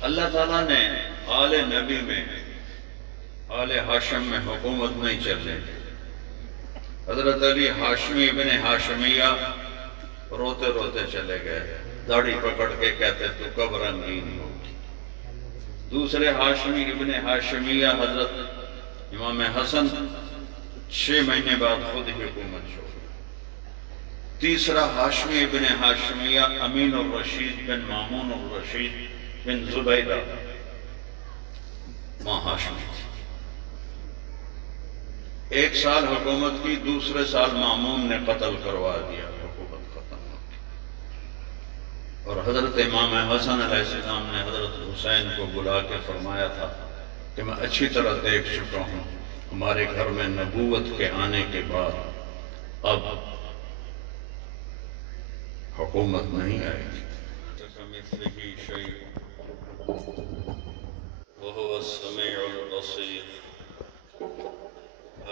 اللہ تعالیٰ نے آل نبی میں، آل ہاشم میں حکومت نہیں چلنے دی۔ حضرت علی ہاشمی ابن ہاشمیہ روتے روتے چلے گئے، داڑھی پکڑ کے کہتے تو کب رنگین ہوگی۔ دوسرے ہاشمی ابن ہاشمیہ حضرت امام حسن 6 مہینے بعد خود ہی حکومت چھوڑ۔ تیسرا ہاشمی ابن ہاشمیہ امین الرشید بن مامون الرشید بن زبیدہ ماں ہاشمی تھی۔ 1 سال حکومت کی، دوسرے سال مامون نے قتل کروا دیا، حکومت ختم ہو گئی۔ اور حضرت امام حسن علیہ السلام نے حضرت حسین کو بلا کے فرمایا تھا کہ میں اچھی طرح دیکھ چکا ہوں ہمارے گھر میں نبوت کے آنے کے بعد اب حکومت نہیں آئے گی۔ كمثله شيء وهو السميع البصير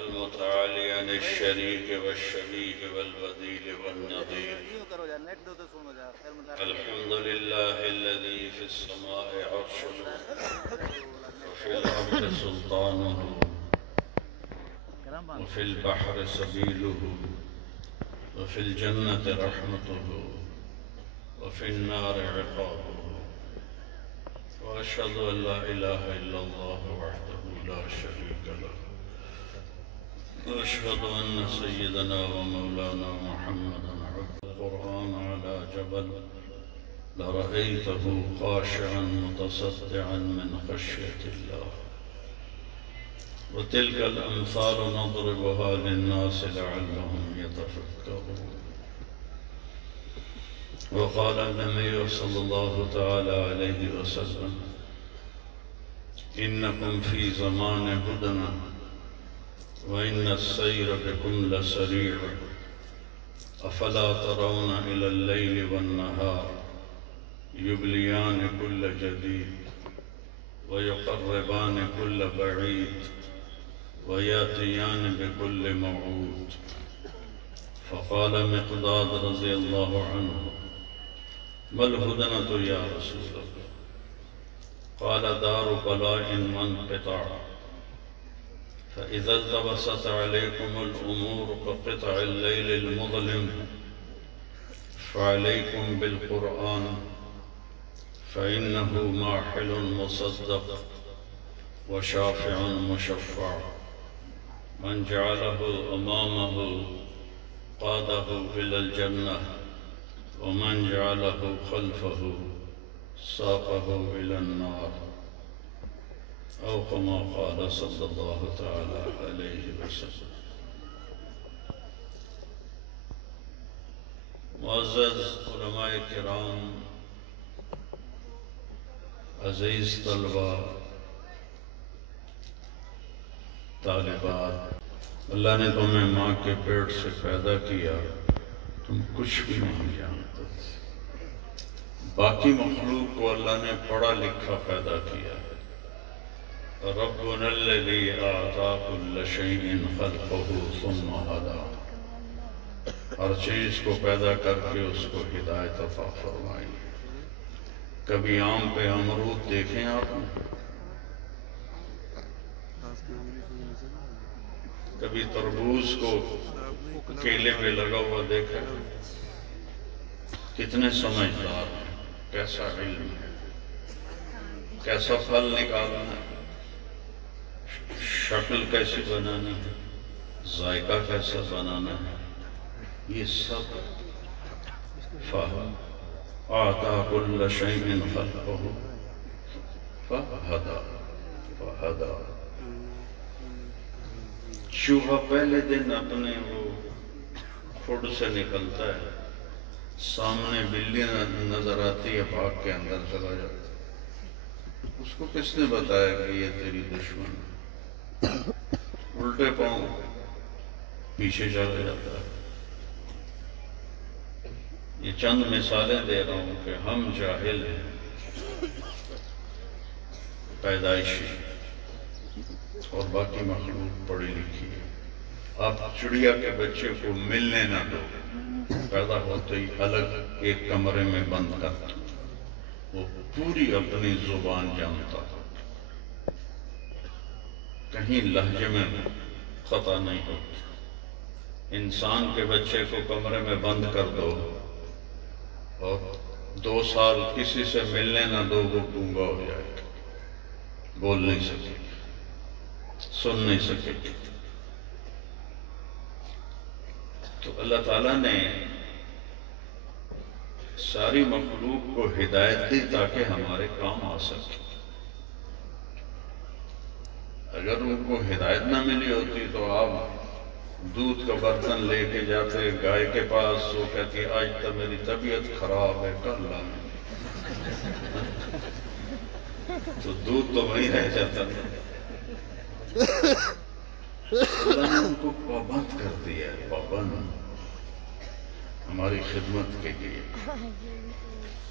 المتعالي عن الشريك والشبيه والبديل والنظير. الحمد لله الذي في السماء عرشه وفي الأرض سلطانه وفي البحر سبيله وفي الجنة رحمته وفي النار عقابه. وأشهد أن لا إله إلا الله وحده لا شريك له. وأشهد أن سيدنا ومولانا محمدا عبد القرآن على جبل لرأيته خاشعا متصدعا من خشية الله. وتلك الأمثال نضربها للناس لعلهم يتفكرون. وقال النبي صلى الله تعالى عليه وسلم إنكم في زمان هدنة وإن السير بكم لسريع أفلا ترون إلى الليل والنهار يبليان كل جديد ويقربان كل بعيد وياتيان بكل موعود. فقال مقداد رضي الله عنه ما الهدنة يا رسول الله؟ قال دار بلاء منقطع فإذا التبست عليكم الأمور كقطع الليل المظلم فعليكم بالقرآن فإنه ماحل مصدق وشافع مشفع. من جعله أمامه قاده إلى الجنة ومن جعله خلفه ساقه إلى النار أو كما قال صلى الله تعالى عليه وسلم. معزز علماء کرام، عزیز طلبہ، طالبات، اللہ نے تمہیں ماں کے پیٹ سے پیدا کیا، تم کچھ بھی نہیں جانتے تھے۔ باقی مخلوق کو اللہ نے پڑھا لکھا پیدا کیا ہے۔ ربنا الذي أعطى كل شيء خلقه ثم هدى، ہر چیز کو پیدا کر کے اس کو ہدایت عطا فرمائی۔ کبھی آم پہ امرود دیکھیں آپ نے؟ کبھی تربوز کو کیلے پہ لگا ہوا دیکھا؟ کتنے سمجھدار ہیں، کیسا علم ہے، کیسا پھل نکالنا ہے، شکل کیسی بنانی ہے، ذائقہ کیسا بنانا ہے، یہ سب فہم۔ آتا کل شیء خلقہ فہدا فہدا۔ چوہا پہلے دن اپنے وہ کھوڑ سے نکلتا ہے، سامنے بلی نظر آتی ہے، بھاگ کے اندر چلا جاتا ہے۔ اس کو کس نے بتایا کہ یہ تیری دشمن ہے؟ الٹے پاؤں پیچھے چلا جاتا ہے۔ یہ چند مثالیں دے رہا ہوں کہ ہم جاہل ہیں پیدائشی، اور باقی مخلوق پڑھی لکھی ہے۔ آپ چڑیا کے بچے کو ملنے نہ دو، پیدا ہوتے ہی الگ ایک کمرے میں بند کر دو، وہ پوری اپنی زبان جانتا تھا، کہیں لہجے میں خطا نہیں ہوتی۔ انسان کے بچے کو کمرے میں بند کر دو اور 2 سال کسی سے ملنے نہ دو، وہ گونگا ہو جائے گا، بول نہیں سکے گی، سن نہیں سکے گی۔ تو اللہ تعالیٰ نے ساری مخلوق کو ہدایت دی تاکہ ہمارے کام آ سکے۔ اگر ان کو ہدایت نہ ملی ہوتی تو آپ دودھ کا برتن لے کے جاتے گائے کے پاس، وہ کہتی آج تو میری طبیعت خراب ہے، کل لانا، تو دودھ تو وہیں رہ جاتا تھا۔ اللہ نے ان کو پابند کر دیا ہے، پابند ہماری خدمت کے لیے۔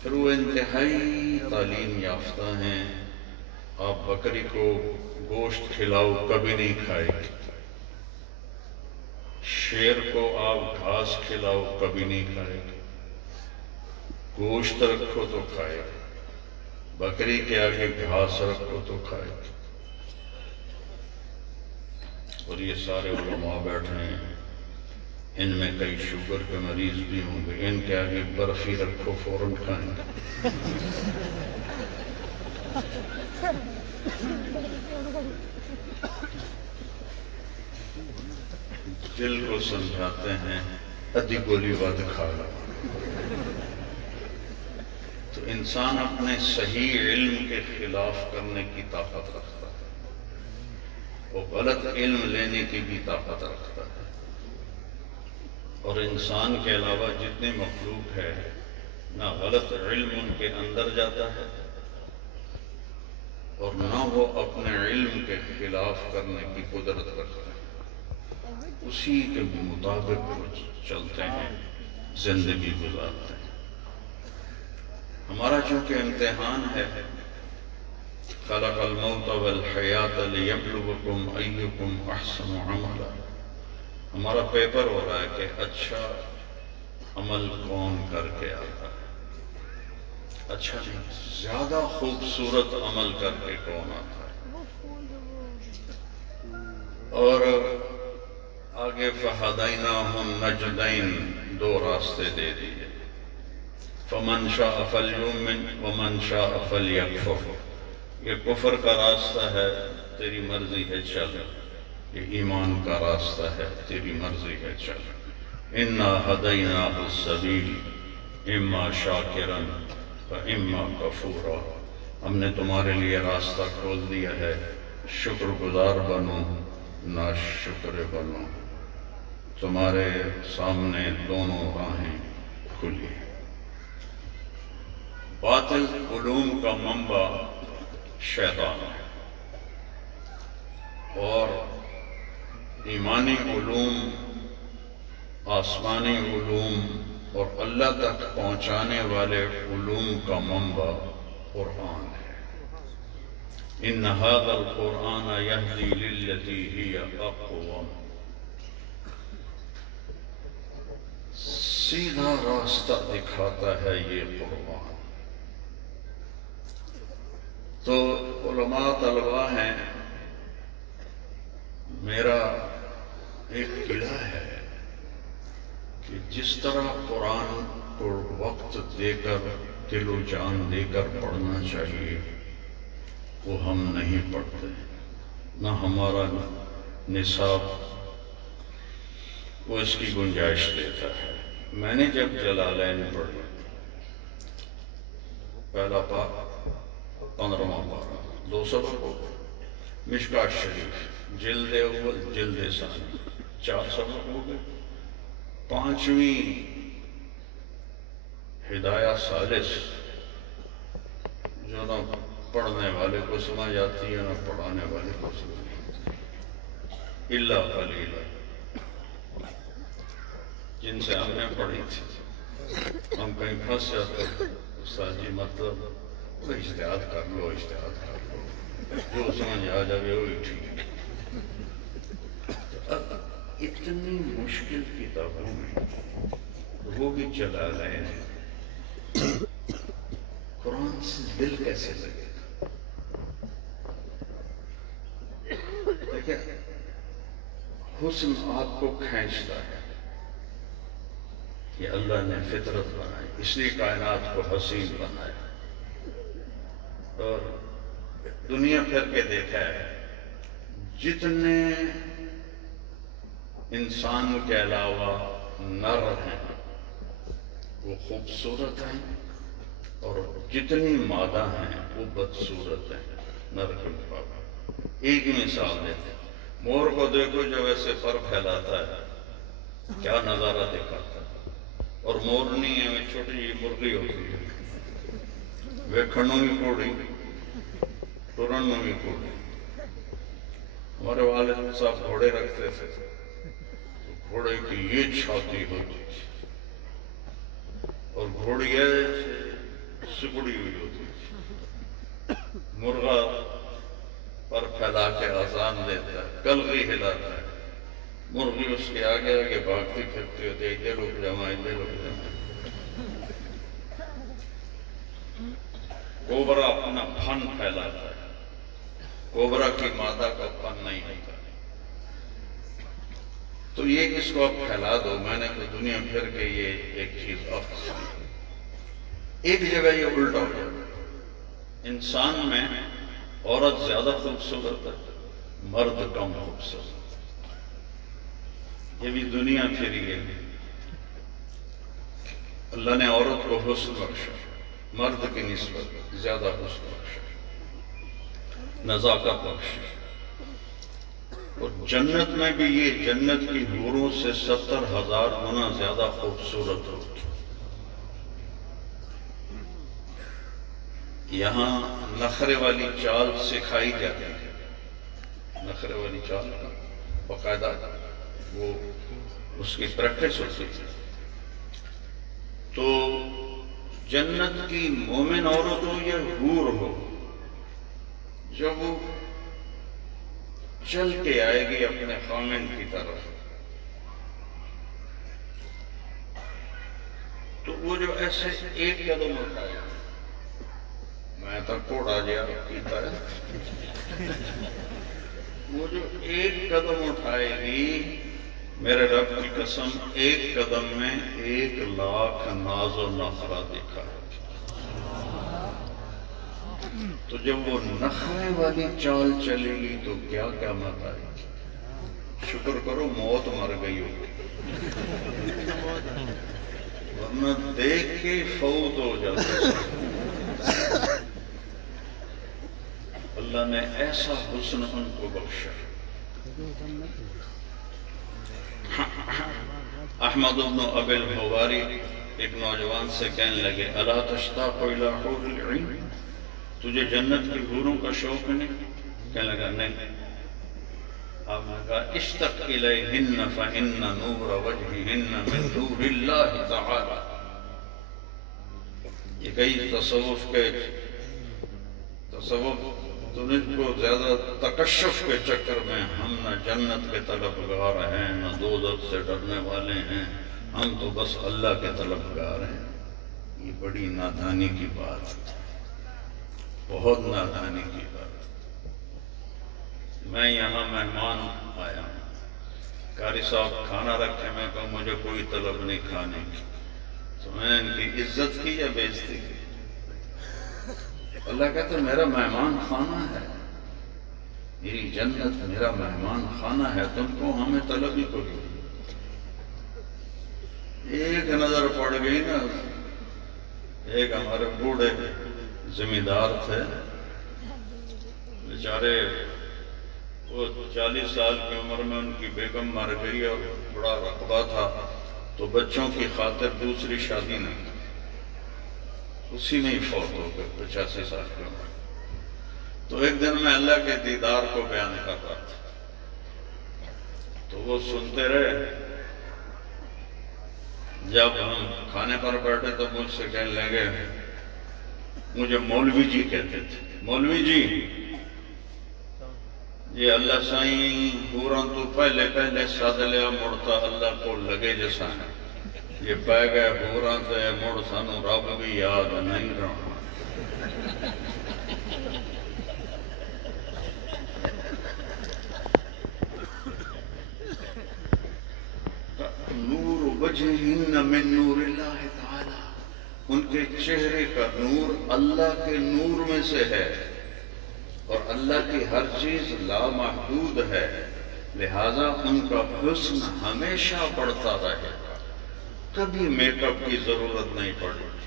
پھر وہ انتہائی تعلیم یافتہ ہیں۔ آپ بکری کو گوشت کھلاؤ کبھی نہیں کھائے گی، شیر کو آپ گھاس کھلاؤ کبھی نہیں کھائے گی، گوشت رکھو تو کھائے گی، بکری کے آگے گھاس رکھو تو کھائے گی۔ اور یہ سارے علماء بیٹھے ہیں، ان میں کئی شوگر کے مریض بھی ہوں گے، ان کے آگے برفی رکھو فوراً کھائیں گے۔ دل کو سمجھاتے ہیں ادھی گولی ود کھا لو۔ تو انسان اپنے صحیح علم کے خلاف کرنے کی طاقت رکھتا ہے، وہ غلط علم لینے کی بھی طاقت رکھتا ہے۔ اور انسان کے علاوہ جتنی مخلوق ہے، نہ غلط علم ان کے اندر جاتا ہے اور نہ وہ اپنے علم کے خلاف کرنے کی قدرت رکھتا ہے۔ اسی کے مطابق وہ چلتے ہیں، زندگی گزارتے ہیں۔ ہمارا چونکہ امتحان ہے، خلق الموت والحیات لیبلوکم ایکم احسن عملا، ہمارا پیپر ہو رہا ہے کہ اچھا عمل کون کر کے آتا ہے، اچھا نہیں، زیادہ خوبصورت عمل کر کے کون آتا ہے۔ اور آگے فہدیناہم نجدین، 2 راستے دے دیے، فمن شاء فلیؤمن ومن شاء فلیکفر۔ یہ کفر کا راستہ ہے، تیری مرضی ہے چل، یہ ایمان کا راستہ ہے، تیری مرضی ہے چل۔ انا ہدیناہ السبیل اما شاکرا واما کفورا، ہم نے تمہارے لیے راستہ کھول دیا ہے، شکر گزار بنو نہ شکر بنو، تمہارے سامنے دونوں راہیں کھلی۔ باطل علوم کا منبع شیطان ہے، اور ایمانی علوم، آسمانی علوم اور اللہ تک پہنچانے والے علوم کا منبع قرآن ہے۔ ان ھذا القرآن یہدی للتی ہی اقوم، سیدھا راستہ دکھاتا ہے یہ قرآن۔ تو علماء طلباء ہیں، میرا ایک قلعہ ہے کہ جس طرح قرآن کو وقت دے کر، دل و جان دے کر پڑھنا چاہیے، وہ ہم نہیں پڑھتے، نہ ہمارا نصاب وہ اس کی گنجائش دیتا ہے۔ میں نے جب جلالین پڑھی، پہلا پارہ 15واں پارہ، 2 سبق ہو گئے، مشکوٰۃ شریف جلد اول جلد ثانی 4 سبق ہو گئے، 5ویں ہدایہ ثالث، جو نہ پڑھنے والے کو سمجھ آتی ہے نہ پڑھانے والے کو سمجھ آتی ہے، الا قلیلا، جن سے ہم نے پڑھی تھی۔ ہم کہیں پھنس جاتے ہیں، استاد جی مطلب وہ اجتہاد کر لو، اجتہاد کر لو، جو سمجھ آ جائے وہی ٹھیک ہے۔ اب اتنی مشکل کتابوں میں وہ بھی جلالین، قرآن سے دل کیسے لگے گا؟ دیکھیں حسن آپ کو کھینچتا ہے، یہ اللہ نے فطرت بنائی، اس لیے کائنات کو حسین بنایا۔ اور دنیا پھر کے دیکھا ہے، جتنے انسان کے علاوہ نر ہیں وہ خوبصورت ہیں، اور جتنی مادہ ہیں وہ بدصورت ہیں نر کے مقابلے۔ ایک ہی مثال دیتے ہیں، مور کو دیکھو جو ایسے پر پھیلاتا ہے، کیا نظارہ دکھاتا ہے، اور مورنی ہے میں چھوٹی جی مرغی ہوتی ہے، ویکھنوں بھی کوڑی ٹورنوں بھی کوڑی۔ ہمارے والد صاحب گھوڑے رکھتے تھے، گھوڑے کی یہ چھاتی ہوتی تھی اور گھوڑی ایسے سکڑی ہوئی ہوتی تھی، مرغا پر پھیلا کے آزان دیتا ہے، کلغی ہلاتا ہے، مرغی اس کے آگے آگے بھاگتی پھرتی ہوتی ہے، ادھر رک جاؤ ادھر رک جاؤ۔ کوبرا اپنا پھن پھیلاتا ہے، کوبرا کی مادہ کا پھن نہیں ہوتا۔ تو یہ اس کو اب پھیلا دو، میں نے تو دنیا پھر کے یہ ایک چیز اب ایک جگہ یہ الٹا ہو جاتا، انسان میں عورت زیادہ خوبصورت ہے، مرد کم خوبصورت۔ یہ بھی دنیا پھری ہے، اللہ نے عورت کو حسن بخشا، مرد کی نسبت زیادہ حسن بخشا، نزاکت بخشا۔ اور جنت میں بھی یہ جنت کی حوروں سے 70,000 گنا زیادہ خوبصورت ہوتی۔ یہاں نخرے والی چال سکھائی جاتی ہے، نخرے والی چال کا باقاعدہ وہ اس کی پریکٹس ہوتی ہے۔ تو جنت کی مومن عورت ہو یا حور ہو، جب وہ چل کے آئے گی اپنے خامن کی طرف، تو وہ جو ایسے ایک قدم اٹھائے گی، میں تک کوڑا جیا کیتا ہے، وہ جو ایک قدم اٹھائے گی، میرے رب کی قسم ایک قدم میں 1,00,000 ناز و نخرہ دکھا ہے۔ تو جب وہ نخرے والی چال چلے گی تو کیا قیامت آئے گی؟ شکر کرو موت مر گئی ہوگی، ورنہ دیکھ کے فوت ہو جاتا۔ اللہ نے ایسا حسن ان کو بخشا۔ احمد بن ابی الحواری ایک نوجوان سے کہنے لگے، الا تشتاق الی حور العین، تجھے جنت کی حوروں کا شوق نہیں؟ کہنے لگا نہیں۔ آپ نے کہا اشتق الیہن فإن نور وجہہن من نور اللہ تعالی۔ یہ کئی تصوف تم کو زیادہ تکشف کے چکر میں ہم نہ جنت کے طلبگار ہیں نہ دوزخ سے ڈرنے والے ہیں، ہم تو بس اللہ کے طلبگار ہیں۔ یہ بڑی نادانی کی بات ہے، بہت نادانی کی بات۔ میں یہاں مہمان آیا ہوں، قاری صاحب کھانا رکھے، میں کہا مجھے کوئی طلب نہیں کھانے کی، تو میں نے ان کی عزت کی یا بے عزتی کی؟ اللہ کہتا ہے میرا مہمان خانہ ہے، میری جنت میرا مہمان خانہ ہے، تم کو ہمیں طلب ہی کوئی۔ ایک نظر پڑ گئی نا، ایک ہمارے بوڑھے زمیندار تھے بیچارے، وہ 40 سال کی عمر میں ان کی بیگم مر گئی اور بڑا رقبہ تھا، تو بچوں کی خاطر دوسری شادی نہیں، اسی میں ہی فوت ہو گئے 85 سال کی عمر۔ تو ایک دن میں اللہ کے دیدار کو بیان کر رہا تھا، تو وہ سنتے رہے۔ جب ہم کھانے پر بیٹھے تو مجھ سے کہنے لگے، مجھے مولوی جی کہتے تھے، مولوی جی یہ اللہ سائیں پوران تو پہلے ساتھ لیا مڑتا اللہ کو لگے جیسا ہے، یہ پہ گئے پوران سے مڑ سانو رب بھی یاد نہیں رہا۔ نور وجہہن من نور اللہ تعالی، ان کے چہرے کا نور اللہ کے نور میں سے ہے، اور اللہ کی ہر چیز لامحدود ہے، لہذا ان کا حسن ہمیشہ بڑھتا رہے گا، کبھی میک اپ کی ضرورت نہیں پڑے گی،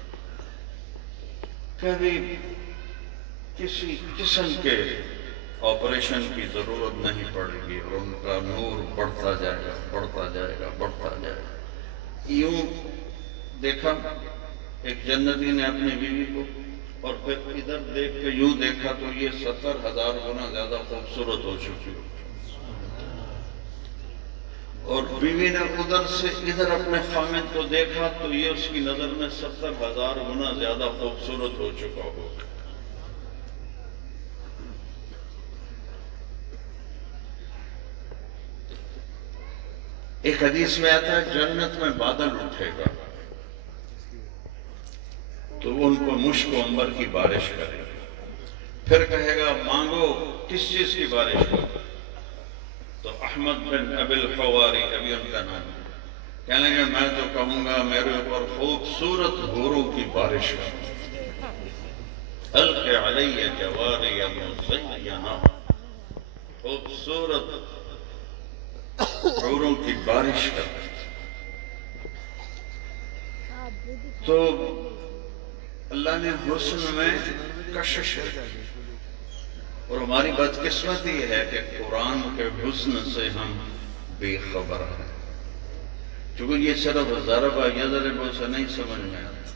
کبھی کسی قسم کے آپریشن کی ضرورت نہیں پڑے گی، اور ان کا نور بڑھتا جائے گا، بڑھتا جائے گا، بڑھتا جائے گا۔ یوں دیکھا ایک جنتی نے اپنی بیوی کو، اور پھر ادھر دیکھ کے یوں دیکھا تو یہ 70,000 گنا زیادہ خوبصورت ہو چکی ہو، اور بیوی نے ادھر سے ادھر اپنے خامد کو دیکھا تو یہ اس کی نظر میں 70,000 گنا زیادہ خوبصورت ہو چکا ہو۔ ایک حدیث میں آتا ہے جنت میں بادل اٹھے گا تو وہ ان کو مشک و عنبر کی بارش کرے گا، پھر کہے گا مانگو کس چیز کی بارش کرو، تو احمد بن ابی الحواری، ابھی ان کا نام ہے، کہنے گے میں تو کہوں گا میرے اوپر خوبصورت حوروں کی بارش کرو، الق علی جواری مزینہ، خوبصورت حوروں کی بارش کرو۔ تو اللہ نے حسن میں کشش ہے، اور ہماری بدقسمتی یہ ہے کہ قرآن کے حسن سے ہم بے خبر ہیں، چونکہ یہ صرف ضرب یضرب سے نہیں سمجھ میں آتا۔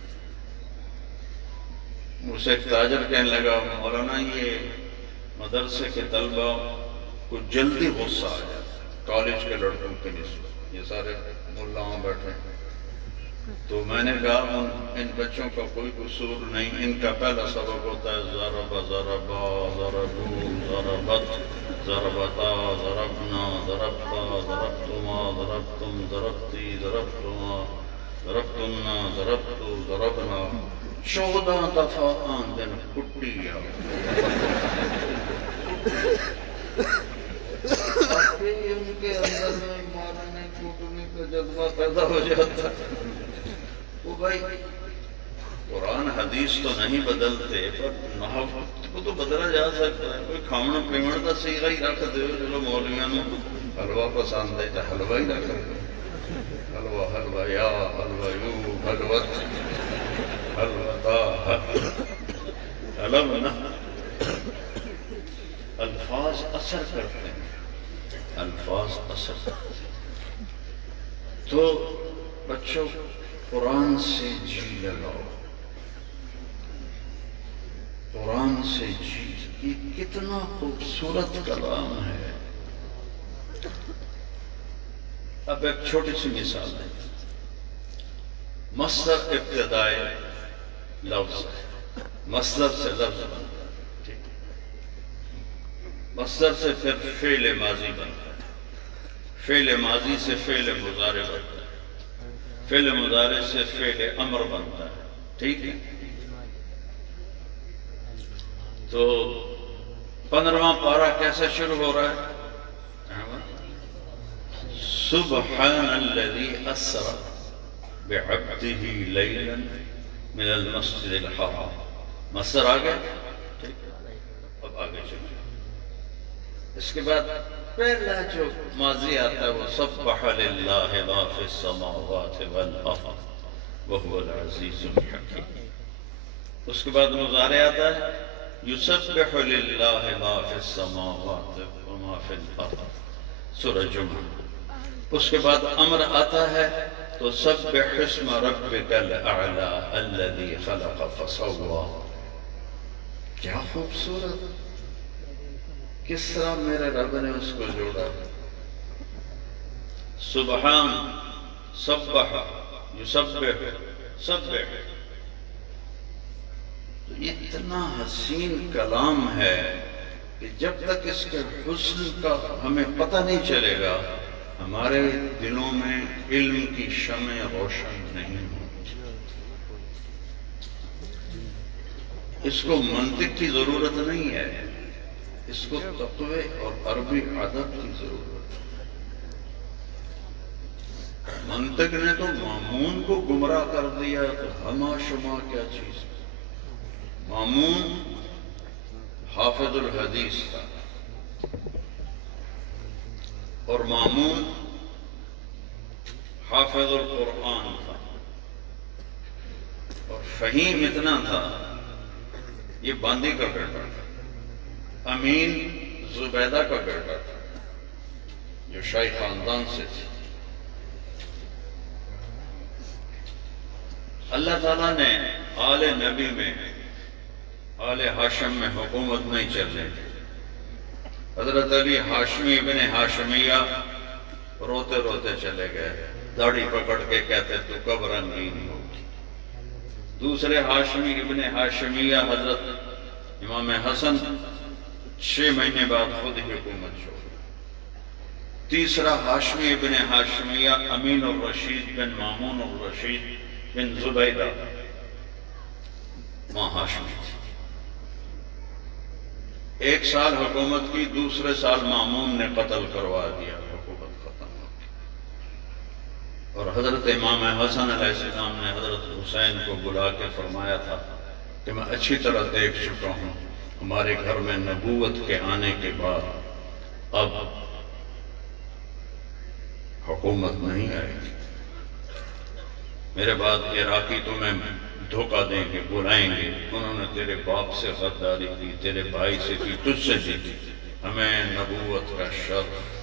مجھ سے ایک تاجر کہنے لگا مولانا یہ مدرسے کے طلبہ کو جلدی غصہ آ جاتا ہے، کالج کے لڑکوں کے نسبت، یہ سارے ملاؤں بیٹھے ہیں، تو میں نے کہا ان بچوں کا کوئی قصور نہیں، ان کا پہلا سبق ہوتا ہے ضرب ضربا ضربو ضربت ضربتا ضربنا ضربتا ضربتما ضربتم ضربتی ضربتما ضربتنا ضربتو ضربنا، 14 دفعہ آن دن کٹی آ ان کے اندر میں مارنے کوٹنے کا جذبہ پیدا ہو جاتا ہے۔ وہ بھائی قرآن حدیث تو نہیں بدلتے، پر نحو کو تو بدلا جا سکتا ہے، کوئی کھاؤنا پیمڑ کا صیغہ ہی رکھ دے، چلو مولویاں نو حلوہ پسند ہے تو حلوہ ہی رکھ دے، حلوہ حلوہ یا حلوہ یو حلوت حلوتا حلونا۔ الفاظ اثر کرتے ہیں، الفاظ اثر کرتے ہیں۔ تو بچوں قرآن سے جی لگاؤ، قرآن سے جی، یہ کتنا خوبصورت کلام ہے۔ اب ایک چھوٹی سی مثال ہے، مصدر ابتدائی لفظ ہے، مصدر سے لفظ بنتا ہے، مصدر سے پھر فعل ماضی بنتا ہے، فعل ماضی سے فعل مضارع بنتا ہے، فعل مضارع سے فعل امر بنتا ہے، ٹھیک ہے؟ تو 15واں پارہ کیسے شروع ہو رہا ہے؟ سبحان الذی اسری بعبدہ لیلا من المسجد الحرام، مصدر آگے، ٹھیک ہے؟ اب آگے چلیں، اس کے بعد پہلا جو ماضی آتا ہے وہ سبح للہ ما فی السماوات والارض وهو العزیز الحکیم، اس کے بعد مضارع آتا ہے یسبح للہ ما فی السماوات وما فی الارض، سورہ جمعہ، اس کے بعد امر آتا ہے تو سبح اسم ربک الاعلی الذی خلق فسوی، کیا خوبصورت، کس طرح میرے رب نے اس کو جوڑا، سبحان، سبح، یسبح، سبح، تو اتنا حسین کلام ہے کہ جب تک اس کے حسن کا ہمیں پتہ نہیں چلے گا ہمارے دلوں میں علم کی شمع روشن نہیں ہوگی۔ اس کو منطق کی ضرورت نہیں ہے، اس کو تقوی اور عربی ادب کی ضرورت ہے۔ منطق نے تو مامون کو گمراہ کر دیا، تو ہما شما کیا چیز؟ مامون حافظ الحدیث تھا اور مامون حافظ القرآن تھا، اور فہیم اتنا تھا، یہ باندی کا بیٹا تھا، امین زبیدہ کا بیٹا تھا جو شاہی خاندان سے تھے۔ اللہ تعالیٰ نے آل نبی میں، آل ہاشم میں حکومت نہیں چلنے دی۔ حضرت علی ہاشمی ابن ہاشمیہ روتے روتے چلے گئے، داڑھی پکڑ کے کہتے تو کب رنگین ہوگی۔ دوسرے ہاشمی ابن ہاشمیہ حضرت امام حسن 6 مہینے بعد خود ہی حکومت چھوڑ۔ تیسرا ہاشمی ابن ہاشمیہ امین الرشید بن مامون الرشید بن زبیدہ ماں ہاشمی تھی۔ 1 سال حکومت کی، دوسرے سال مامون نے قتل کروا دیا، حکومت ختم ہو گئی۔ اور حضرت امام حسن علیہ السلام نے حضرت حسین کو بلا کے فرمایا تھا کہ میں اچھی طرح دیکھ چکا ہوں ہمارے گھر میں نبوت کے آنے کے بعد اب حکومت نہیں آئے گی، میرے بعد عراقی تمہیں دھوکہ دیں گے، بلائیں گے، انہوں نے تیرے باپ سے غداری کی، تیرے بھائی سے کی، تجھ سے بھی کی، ہمیں نبوت کا شرف